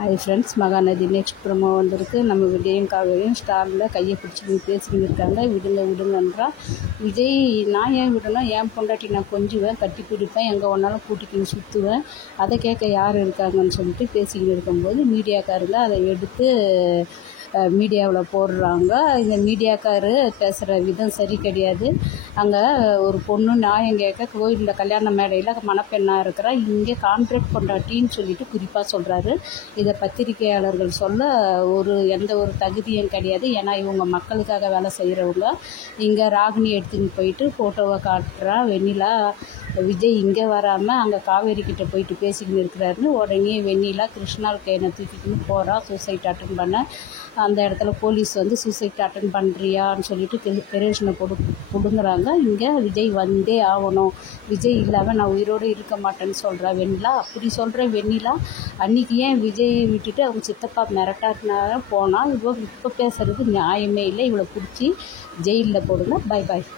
Hi friends, Mahanadi next promo வந்திருக்கு. நம்ம விஜயும் காவேரியும் ஸ்டாலில் கையை பிடிச்சி பேசிக்கிட்டு இருக்காங்க. விடுங்க விடுங்கன்றா விஜய். நான் ஏன் விடணும்? என் பொண்டாட்டி நான் கொஞ்சுவேன், கட்டி பிடிப்பேன், எங்கே ஒன்றாலும் கூட்டிக்கின்னு சுற்றுவேன், அதை கேட்க யார் இருக்காங்கன்னு சொல்லிட்டு பேசிக்கிட்டு இருக்கும்போது மீடியாக்காரங்க அதை எடுத்து மீடியாவில் போடுறாங்க. இந்த மீடியாக்காரு பேசுகிற விதம் சரி கிடையாது. அங்கே ஒரு பொண்ணு நியாயம் கேட்க கோயிலில் கல்யாண மேடையில் மணப்பெண்ணாக இருக்கிறா, இங்கே கான்ட்ராக்ட் பொண்டாட்டின்னு சொல்லிட்டு குறிப்பாக சொல்கிறாரு. இதை பத்திரிகையாளர்கள் சொல்ல எந்த ஒரு தகுதியும் கிடையாது. ஏன்னா இவங்க மக்களுக்காக வேலை செய்கிறவங்க. இங்கே ராகினி எடுத்துன்னு போயிட்டு ஃபோட்டோவை காட்டுறா வெண்ணிலா. விஜய் இங்கே வராமல் அங்கே காவேரி கிட்டே போயிட்டு பேசிக்கின்னு இருக்கிறாருன்னு உடனே வெண்ணிலா கிருஷ்ணால் கைனை தூக்கிக்கின்னு போகிறா சூசைட் அட்டன் பண்ண. அந்த இடத்துல போலீஸ் வந்து சூசைட் அட்டன் பண்ணுறியான்னு சொல்லிட்டு பெரேஷனை கொடுங்குறாங்க. இங்கே விஜய் வந்தே ஆகணும், விஜய் இல்லாமல் நான் உயிரோடு இருக்க மாட்டேன்னு சொல்கிறா வெண்ணிலா. அப்படி சொல்கிற வெண்ணிலா அன்றைக்கி ஏன் விஜயை விட்டுட்டு அவங்க சித்தப்பா மிரட்டாட்டினால போனால் இப்போ பேசுகிறது நியாயமே இல்லை. இவளை பிடிச்சி ஜெயிலில் போடுங்க. Bye bye.